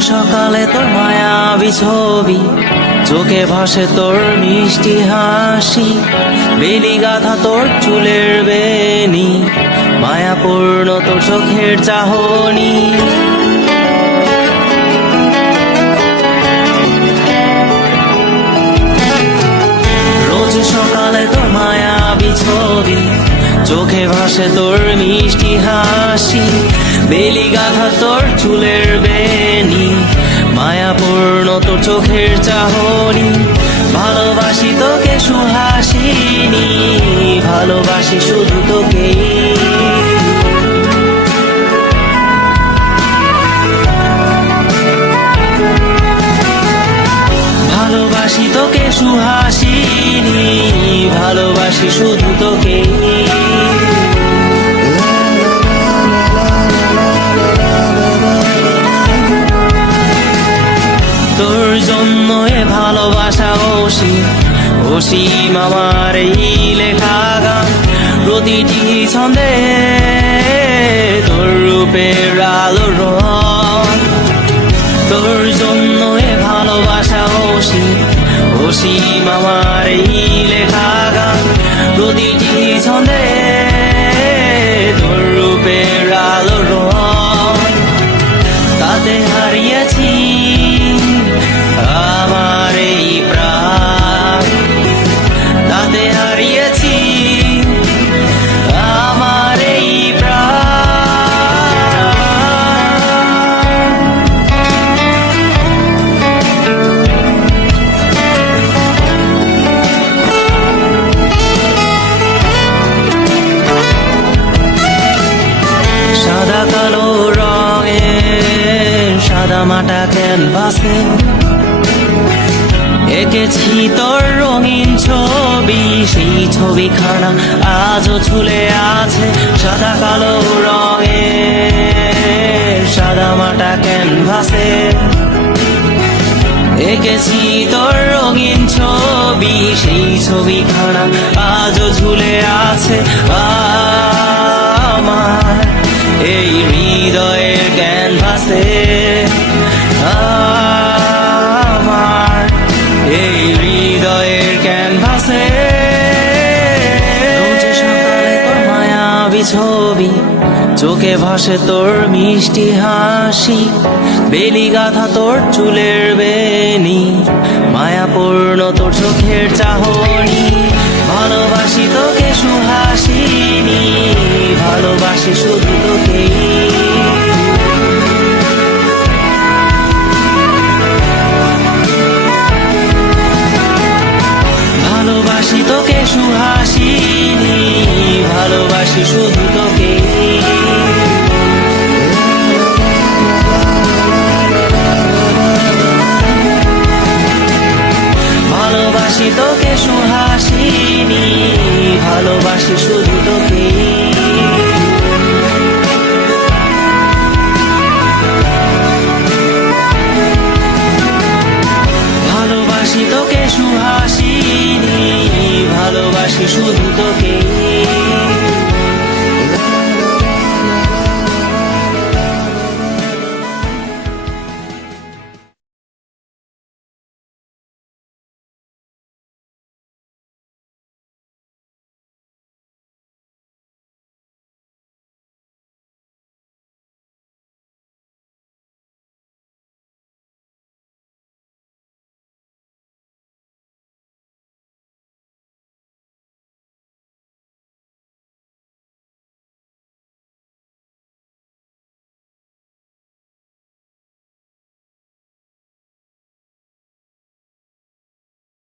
সকালে তোর মায়াবী ছবি, চোখে ভাসে তোর মিষ্টি হাসি, বেলি গাথা তোর চুলের বেনি, মায়াপূর্ণ তোর চোখের চাহনি। রোজ সকালে তোর মায়াবী ছবি, চোখে ভাসে তোর মিষ্টি হাসি, বেলি গাথা তোর চুলের বেনি, মায়াপূর্ণ তোর চোখের চাহনি। ভালোবাসি তোকে সুহাসিনী, ভালোবাসি শুধু তোকেই। ভালোবাসি তোকে সুহাসিনী, ভালোবাসি শুধু তোকেই। তোর জন্য এ ভালোবাসা অসীম, অসীম আমার এই লেখা গান। প্রতিটি ছন্দে তোর রূপের আলো রং। তোর জন্য এ ভালোবাসা অসীম, অসীম আমার এই লেখা গান। প্রতিটি ছন্দে তোর রূপের আলো রং। তাতে হারিয়েছি আমার এই প্রাণ, তাতে হারিয়েছি আমার এই প্রাণ। সাদা কালো রঙের সাদা মাটা ক্যানভাসে এঁকেছি তোর রঙিন ছবি, সেই ছবিখানা আজও ঝুলে আছে। সাদা কালো রঙের সাদা মাটা ক্যানভাসে এঁকেছি তোর রঙিন ছবি, সেই ছবিখানা আজও ঝুলে আছে আমার এই হৃদয়ের ক্যানভাসে। আমার এই হৃদয়ের ক্যানভাসে। রোজ সকালে তোর মায়াবী ছবি, চোখে ভাসে তোর মিষ্টি হাসি, বেলি গাথা তোর চুলের বেনি, মায়াপূর্ণ তোর চোখের চাহনি। ভালোবাসি তোকে সুহাসিনী, ভালোবাসি শুধু তোকেই। ভালোবাসি তোকে সুহাসিনী, ভালোবাসি শুধু তোকেই। ভালোবাসি তোকে সুহাসিনী, ভালোবাসি শুধু তোকেই। ভালোবাসি তোকে সুহাসিনী, ভালোবাসি শুধু তোকে।